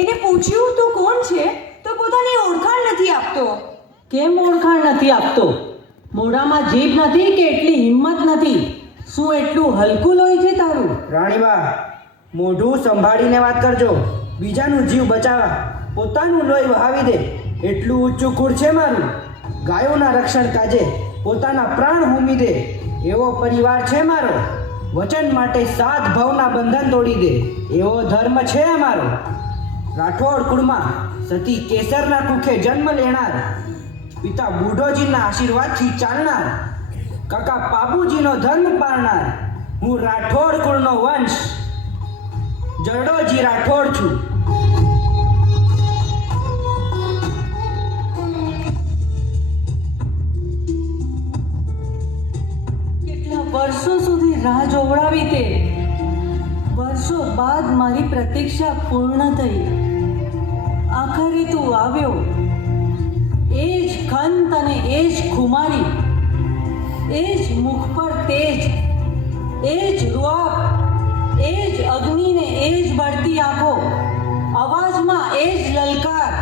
એને પૂછ્યું તું કોણ છે તો પોતાની ઓળખાણ નથી આપતો. કેમ ઓળખાણ નથી આપતો? મોઢામાં જીભ નથી કે એટલી હિંમત નથી? શું એટલું હલકું લોહી છે તારું? રાણીબા, મોઢું સંભાળીને વાત કરજો. બીજાનું જીવ બચાવવા પોતાનું લોહી વહાવી દે એટલું ઊંચું કુળ છે મારું. ગાયોના રક્ષણ કાજે પોતાના પ્રાણ હોમી દે એવો પરિવાર છે મારો. વચન માટે 7 ભવના બંધન તોડી દે એવો ધર્મ છે અમારો. રાઠોડ કુળમાં સતી કેસરના કુખે જન્મ લેનાર, પિતા બુઢોજીના આશીર્વાદથી ચાલનાર, કાકા બાપુજીનો ધર્મ પાળનાર, હું રાઠોડ કુળનો વંશ જરડોજી રાઠોડ છું. કેટલા વર્ષો સુધી રાહ જોવડાવી તે. વર્ષો બાદ મારી પ્રતીક્ષા પૂર્ણ થઈ. આખરે તું આવ્યો. એ જ ખંત અને એ જ ખુમારી, એ જ મુખ પર તેજ, એ જ રૂઆબ, એ જ અગ્નિ ને એ જ બળતી આંખો, અવાજમાં એ જ લલકાર.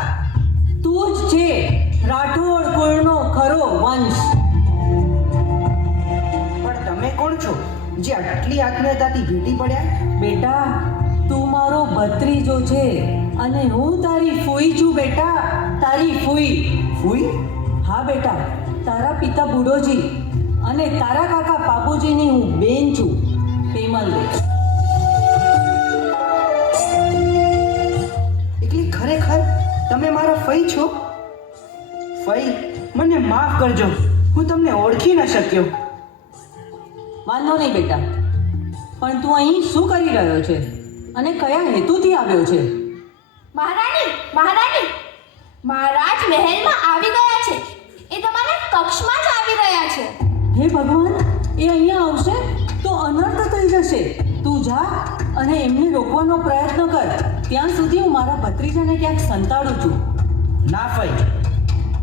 તું જ છે રાઠોડ કુળનો ખરો વંશ. પણ તમે કોણ છો જે આટલી આત્મીયતાથી ભેટી પડ્યા? બેટા, તું મારો ભત્રીજો છે અને હું તારી ફૂઈ છું બેટા, તારી ફૂઈ. ફૂઈ? હા બેટા, તારા પિતા બુડોજી અને તારા કાકા બાપુજીની હું બેન છું, પેમલબેન. એટલે ખરેખર તમે મારા ફઈ છો? ફઈ, મને માફ કરજો, હું તમને ઓળખી ન શક્યો. વાંધો નહીં બેટા, પણ તું અહીં શું કરી રહ્યો છે અને કયા હેતુથી આવ્યો છે? મહારાણી, મહારાણી, મહારાજ મહેલમાં આવી ગયા છે. એ તમારા કક્ષમાં જ આવી રહ્યા છે. હે ભગવાન, એ અહીંયા આવશે તો અનર્થ થઈ જશે. તું જા અને એમને રોકવાનો પ્રયત્ન કર. ત્યાં સુધી હું મારા ભત્રીજાને ક્યાંક સંતાડું છું. ના ફઈ,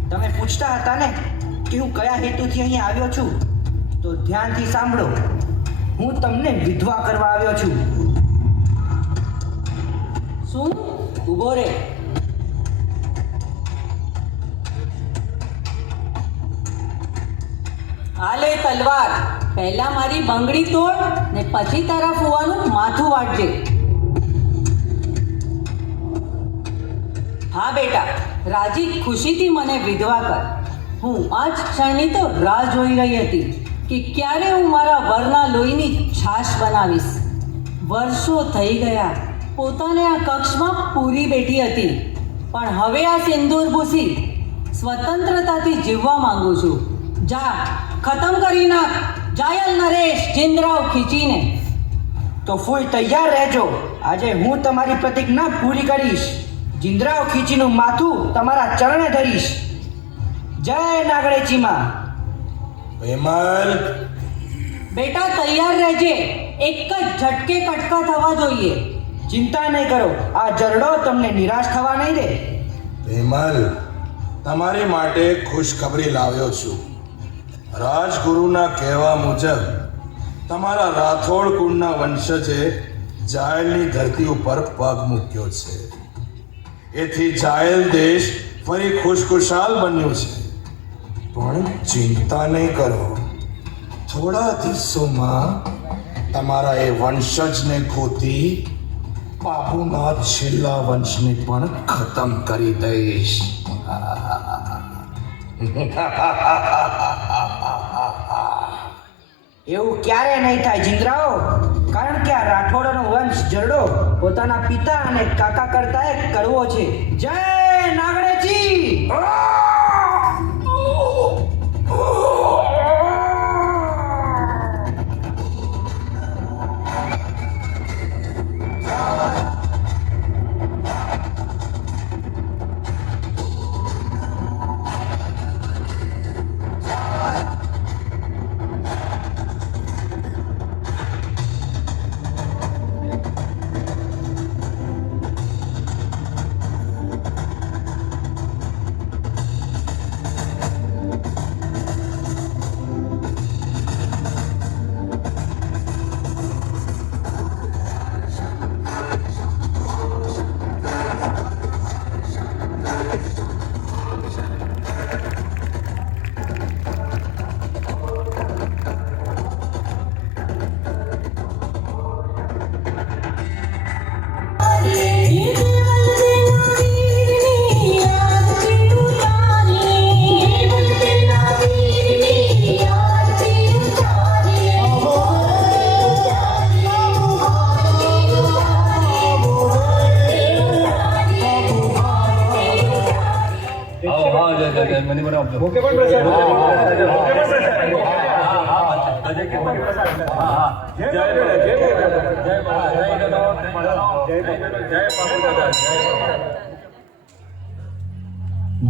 તમે પૂછતા હતા ને કે હું કયા હેતુથી અહીં આવ્યો છું, તો ધ્યાનથી સાંભળો. હું તમને વિધવા કરવા આવ્યો છું. શું? ઊભો રે. હાલે તલવાર. પહેલા મારી બંગડી તોડ ને પછી તારા ફુવાનું માથું વાટજે. હા બેટા, રાજી ખુશીથી મને વિધવા કર. હું આ જ ક્ષણની તો રાહ જોઈ રહી હતી કે ક્યારે હું મારા વરના લોહીની છાશ બનાવીશ. વર્ષો થઈ ગયા, પોતાને આ કક્ષમાં પૂરી બેઠી હતી, પણ હવે આ સિંદૂર ભૂસી સ્વતંત્રતાથી જીવવા માંગુ છું. જા, ખતમ કરી નાખ જાયલ નરેશ જિંદરાવ ખીચીને. તો ફૂઈ તૈયાર રહેજો. આજે હું તમારી પ્રતિજ્ઞા પૂરી કરીશ. જિંદરાવ ખીચીનું માથું તમારા ચરણે ધરીશ. જય નાગડેચીમાં. પેમલ, બેટા તૈયાર રહેજે. એક જ ઝટકે કટકા થવા જોઈએ. ચિંતા નહીં કરો, આ જરડો તમને નિરાશ થવા નહીં દે. પેમલ, તમારી માટે ખુશખબરી લાવ્યો છું. રાજગુરુના કહેવા મુજબ તમારા રાઠોડ કુળના વંશજે જાયલની ધરતી ઉપર પગ મૂક્યો છે. એથી જાયલ દેશ ફરી ખુશખુશાલ બન્યું છે. પણ ચિંતા નહીં કરો, થોડા દિવસોમાં તમારા એ વંશજને ગોતી બાપુના છેલ્લા વંશને પણ ખતમ કરી દઈશ. એવું ક્યારે નહીં થાય જિંદરાઓ, કારણ કે આ રાઠોડનો વંશ જરડો પોતાના પિતા અને કાકા કરતા કરવો છે. જય નાગડેજી.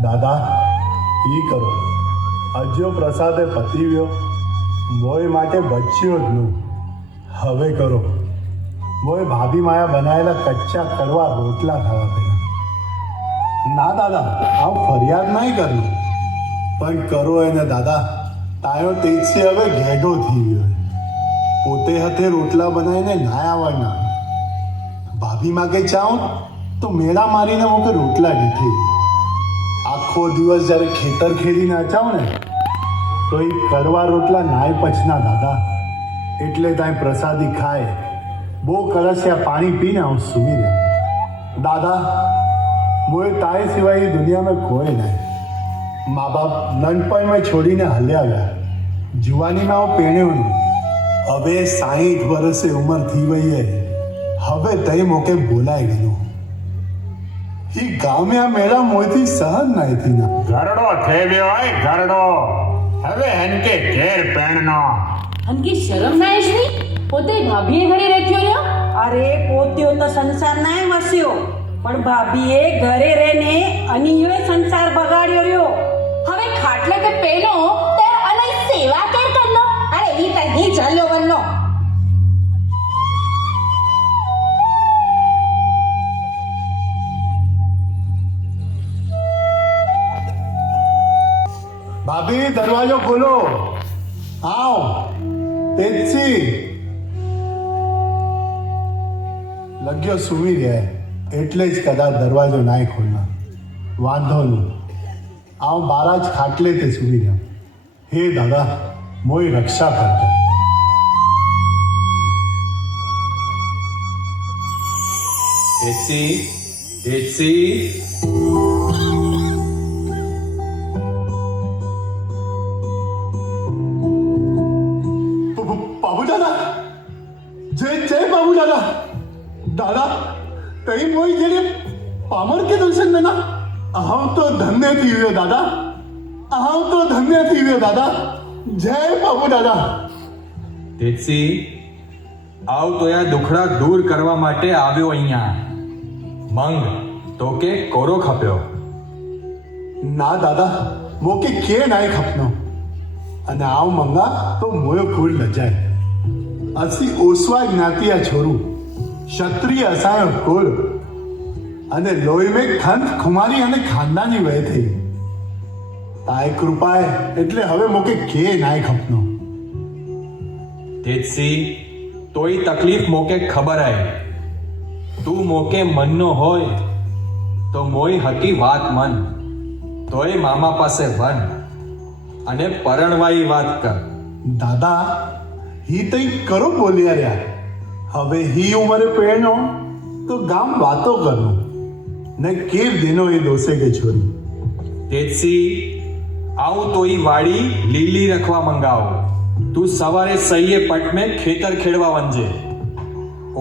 દાદા ઈ કરો અજ્યો પ્રસાદે પતી ગયો મોય માટે બચ્યો જ નું હવે કરો મોય ભાભી માયા બનાવેલા કચ્ચા કડવા રોટલા ખાવા પેલા ના દાદા આવું ફરિયાદ નહીં કરવું પણ કરો એને દાદા તાયો તેજથી હવે ઘેડો થઈ ગયો પોતે હાથે રોટલા બનાવીને ના આવવાના ભાભી માગે ચાઉં તો મેળા મારીને મોકે રોટલા દીધી આખો દિવસ જ્યારે ખેતર ખેડીને અચાવ ને તો એ કડવા રોટલા નાય પછના દાદા એટલે ત્યાં પ્રસાદી ખાય બહુ કળશિયા પાણી પીને હું સુવી રહ્યા દાદા મોએ તાય સિવાય એ દુનિયામાં કોઈ નહીં મા બાપ નાનપણમાં છોડીને હલ્યા ગયા જુવાનીમાં હું પેણ્યો નહીં હવે 60 વર્ષે ઉંમર થઈ વઈએ હવે તઈ મોકે બોલાય ગયું ही गाँव में आ मेरा मोती सहन नहीं थी ना ઘરડો થેવ્યો હોય ઘરડો હવે હનકે ઘેર પેણનો અનકી શરમ ના આવી પોતે ભાભીએ ઘરે રહેત્યો રહ્યો. અરે પોત્યો તો સંસાર નાય વસ્યો પણ ભાભીએ ઘરે રહીને અનિયોએ સંસાર બગાડ્યો રહ્યો. હવે ખાટલે કે પેલો તેર અને સેવા કેર કરનો અરે ઈ તઈ ચાલ્યો વન્નો भाभी दरवाजो खोलो आओ तेजसी लग्यो सुवी રહ્યા એટલે જ કદાચ દરવાજો નાય ખોલના વાંધો નહીં આવ બારા જ ખાટલે તે સુવી રહ્યા હે દાદા મોય રક્ષા કરજો તેજસી बाबू दादा जय जय बाबू दादा दादा तई मोई जेरे पामर के दर्शन में ना अहम तो धन्य थी हुए दादा अहम तो धन्य थी हुए दादा जय बाबू दादा તેજસી આવ તો યા દુખડા દૂર કરવા માટે આવ્યો અહીંયા મંગ તો કે કોરો ખપ્યો ना दादा मोके के नाय खपनो અને આવ મંગા તો મોયો ખુલ લજાય અસી ઓસવા જ્ઞાતિયા છોરું ક્ષત્રિય અસાયો કુળ અને લોહી મેં ખંત ખુમારી અને ખાનદાની વહે થઈ તાય કૃપાએ એટલે હવે મોકે કે નાય ખપનો તેજસી તોય તકલીફ મોકે ખબર હે તું મોકે મનનો હોય તો મોય હકી વાત મન તોય મામા પાસે વન અને પરણવાઈ વાત કર દાદા ही तई करो बोलिया रहा હવે ही उम्र पेड़नो तो गाम बातो करनो ने केर दिनो ये दोसे के छोरी તેજસી આવું તોય વાડી લીલી રખવા મંગાવો તું સવારે સહીએ પટ में ખેતર ખેડવા વંજે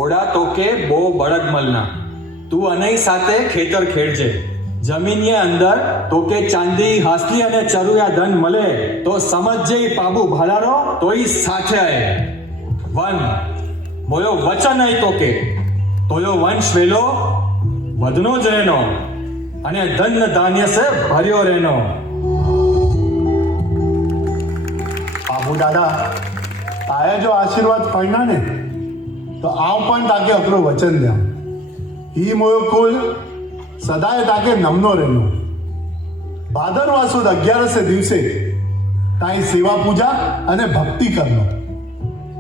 ઓડા તો કે બહુ બળદ મલના તું અનઈ સાથે ખેતર ખેડજે જમીનની અંદર તો કે ચાંદી હાસલી અને ચરુયા ધન મળે તો સમજજે પાબુ ભાલારો તોય સાથે આય વન મોયો વચન આય તો કે તોયો વંશ વેલો વધનો જ રહેનો અને ધન ધાન્ય સે ભર્યો રહેનો बाबू दादा ताया जो आशीर्वाद पड़ना ने तो आव पण ताके अपनो वचन द्या ही मोयो कुल सदाय ताके नमनो रहनो भादरवा सुद 11 દિવસે તાઈ સેવા પૂજા અને ભક્તિ કરનો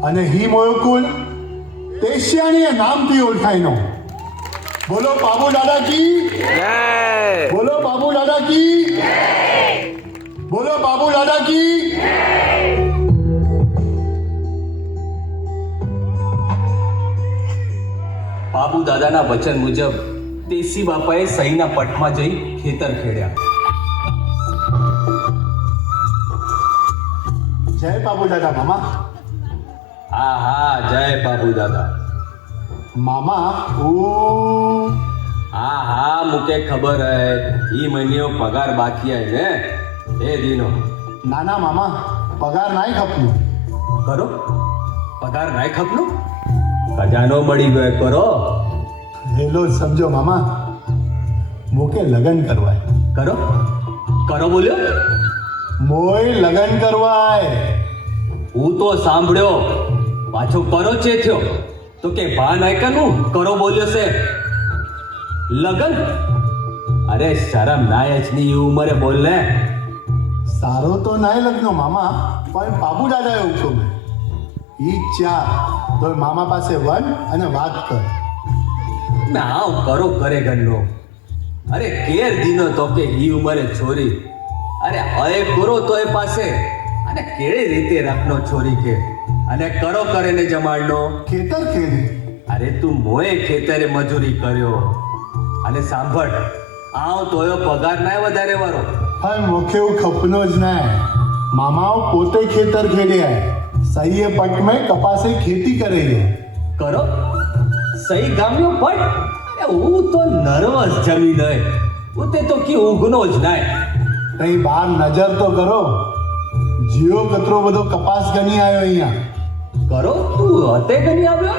અને ही મોયો કુલ તેશ્યાણીએ નામથી ઓળખાયનો બોલો બાબુ દાદા કી જય બોલો બાબુ દાદા કી જય બોલો બાબુ દાદા કી બાબુ દાદાના વચન મુજબ તેસી બાપાએ સહીના પટમાં જઈ ખેતર ખેડ્યા જય બાબુ દાદા મામા હા હા જય બાબુ દાદા મામા ઓ હા હા મુકે ખબર હે ઈ મહિનો પગાર બાકી હે ને એ દીનો નાના મામા પગાર નાય ખપનું. કરો પગાર નાય ખપનું ખજાનો મળી ગયો કરો હેલો જ સમજો મામા, મોકે લગન કરવાય. કરો કરો બોલ્યો મોય લગન કરવાય. હું તો સાંભળ્યો પાછો કરો ચે થયો તો કે ભા નાયકાનું કરો બોલ્યો છે લગન. અરે શરમ નાય જ ની ઉંમરે બોલ ને. સારો તો નાય લગ્નો મામા, પણ બાબુ દાદા એવું છું મેં ઈ ચા તો મામા પાસે વન અને વાત કર. ના આવ કરો કરે ગણનો. અરે કેર દીનો તો કે ઈ ઉંમરે છોરી. અરે હવે કરો તો એ પાસે અને કેવી રીતે રાખનો છોરી કે અને કરો કરે ને જમાડનો. ખેતર ખેરી. અરે તું મોએ ખેતરે મજૂરી કર્યો અને સાંભળ આવ તોયો પગાર ના વધારે વાળો. પણ મોકે એવું ખપનો જ ના. મામાઓ પોતે ખેતર ખેડ્યા, સહીએ પટ મેં કપાસે ખેતી કરે છે. કરો સહી ગામ્યો પણ અરે હું તો નર્વસ જમી નય હું તે તો કી ઊંઘનો જ નાય. કઈ બહાર નજર તો કરો, જીઓ કતરો બધો કપાસ ગણી આવ્યો અહીંયા. કરો તું હતે ગણી આવ્યો.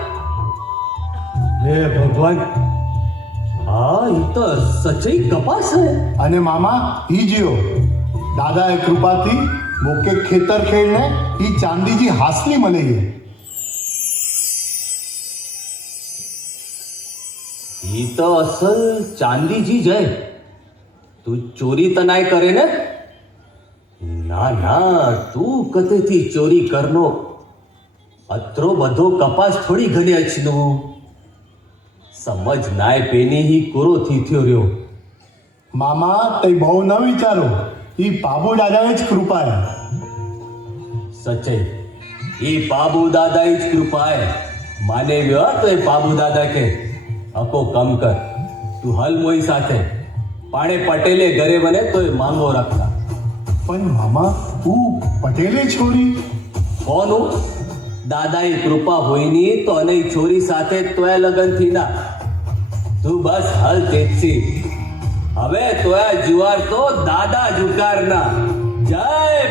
હે ભગવાન હા ઈ તો સચ્ચી કપાસ હે. અને મામા ઈ જીઓ દાદાએ કૃપાથી મોકે ખેતર ખેડને ઈ ચાંદીજી હાસલી મળે છે. ઈ તો અસલ ચાંદીજી જાય. તું ચોરી તો નાય કરે ને. ના ના તું કતેથી ચોરી કરનો. અત્રો બધો કપાસ થોડી ગણ્યા છે નું સમજ નાય પેની હી કોરો થી થયો રહ્યો. મામા તઈ બહુ ન વિચારો, ઈ બાબુ દાદાએ જ કૃપા છે. સચ્ચે એ બાબુ દાદા જ કૃપા હે. માને વ્યો તો એ બાબુ દાદા કે અકો કમ કર તું હલ મોઈ સાથે પાણે પટેલે ઘરે બને તો એ માંગો રાખતા. પણ મામા તું પટેલે છોરી. કોનું દાદાની કૃપા હોયની તો અને છોરી સાથે તોય લગન થી ના. તું બસ હલ તેજસી હવે તોયા જુવાર તો દાદા જુકાર ના. જય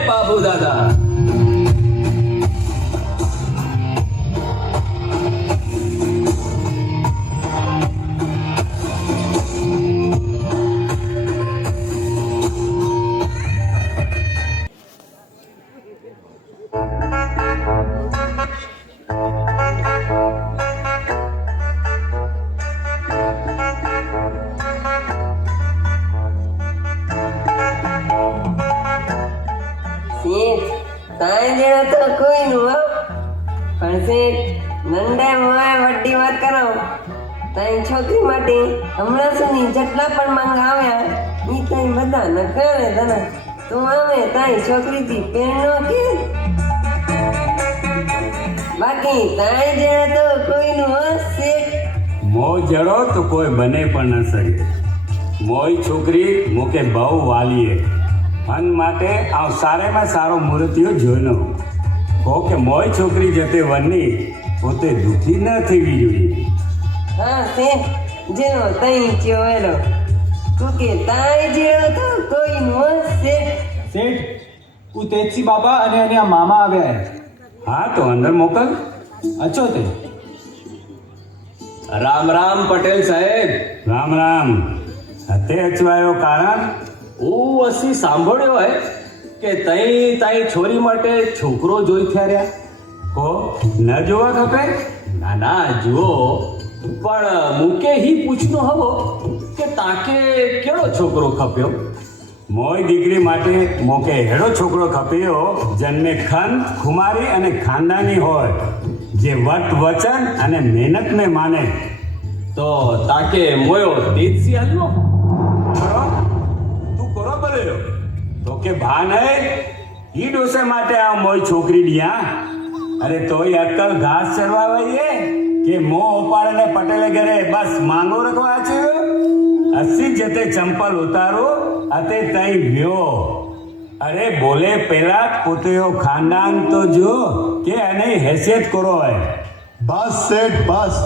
બાબુ દાદા. તાઈ જેવા તો કોઈ નું હો પણ શેઠ નંદા મોએ વડી વાત કરો. તાઈ છોકરી માટે હમણાં સુધી જેટલા પણ માંગ આવ્યા ઈ તાઈ બધા ન કરે તને. તું આવે તાઈ છોકરીથી પેણનો કે બાકી તાઈ જેવા તો કોઈ નું હો શેઠ. મો જડો તો કોઈ બને પણ ન સરી. મોઈ છોકરી મુકે બહુ વાલીએ અન માટે આ સારેમાં સારો મૂર્તિઓ જોઈનો કહો કે મોય છોકરી જતે વરની પોતે દુઃખી ન થવી જોઈએ. હા શેઠ જેનો તઈ ચયો એલો તું કે તાઈ જેવો તો કોઈ નું હો શેઠ. શેઠ હું તેજસી બાબા અને એના મામા આવ્યા હે. હા તો અંદર મોકલ. અચો તે રામ રામ પટેલ સાહેબ. રામ રામ. હતે અચવાયો કારણ હું અસી સાંભળ્યો હે કે તઈ તાઈ છોરી માટે છોકરો જોઈ થયા. કો ન જોવા ખપે. ના ના જુઓ પણ મુકે હી પૂછનો હવો કે તાકે કેળો છોકરો ખપ્યો. મોય દીકરી માટે મોકે હેડો છોકરો ખપ્યો જન્મે ખન ખુમારી અને ખાનદાની હોય જે વટ વચન અને મહેનતને માને. તો તાકે મોયો તેજસી હલ્લો. તું કરો બોલ્યો તો કે ભાન હે ઈ ડોસે માટે આ મોય છોકરી ડિયા. અરે તોય અક્કલ ઘાસ ચરવા વઈએ કે મો ઉપાડને પટેલે ઘરે બસ માંગો રખવા છે. અસી જતે ચંપલ ઉતારો અતે તઈ વ્યો. અરે બોલે પેલા પોતે ખાનદાન તો જો કે અને હેસિયત કરો હે. બસ શેઠ બસ,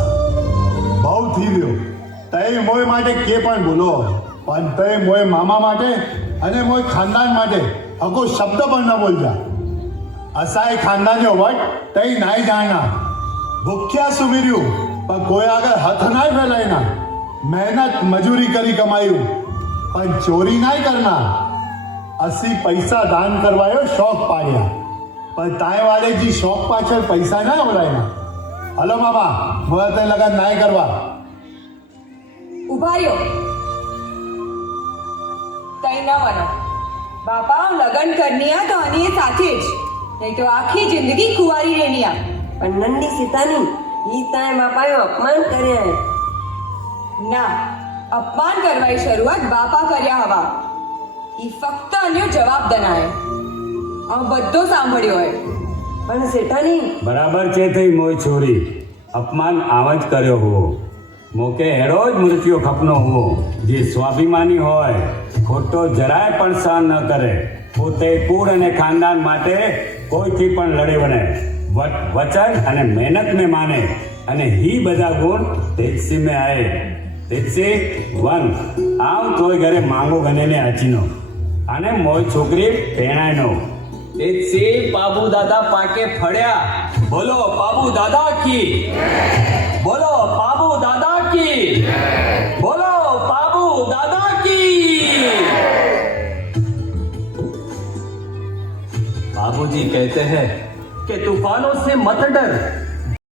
બહુ થઈ ગયો. તઈ મોય માટે કે પણ બોલો, પણ તઈ મોય મામા માટે અને મોય ખાનદાન માટે અગો શબ્દ પણ ન બોલજા. અસાય ખાનદાન્યો વટ તઈ નાઈ જાણના. ભૂખ્યા સુમીર્યું પણ કોઈ આગળ હાથ નાય ફેલાયના. મહેનત મજૂરી કરી કમાયું પણ ચોરી નાય કરના. અસી પૈસા દાન કરવાયો શોખ પાડ્યા પણ તાય વાળેજી શોખ પાછળ પૈસા ના વળાયના. હલો મામા મોય તે લગન નાય કરવા. ઉભા રહ્યો. કઈ ન વનો બાપા લગન કરનિયા તો આની સાથે જ, નહીં તો આખી જિંદગી કુંવારી રહેનિયા. પણ નંદી સીતાની ઈ તાય બાપાએ અપમાન કર્યા. ના, અપમાન કરવાની શરૂઆત બાપા કર્યા હવા. ઈ ફક્ત અન્યો જવાબ દનાય. આ બધો સાંભળ્યો હોય. પણ શેઠાની બરાબર છે થઈ મોય છોરી, અપમાન આમ જ કર્યો હો. મોકે હેડો જ મૃત્યુ ખપનો હો. જે સ્વાભિમાની હોય ખોટો જરાય પણ સહન ન કરે. પોતે કુળ અને ખાનદાન માટે કોઈથી પણ લડે બને. વચન અને મહેનત में माने અને ही બધા ગુણ તેજસી में आए. તેજસી વન આમ તોય ઘરે માંગો ગનેને અચીનો અને મોય છોકરી પેણાયનો. તેજસી બાબુ દાદા પાકે ફળ્યા. બોલો બાબુ દાદા કી, બોલો બાબુ દાદા કી, બોલો બાબુ દાદા કી. बाबूजी कहते हैं कि तूफानों से मत डर,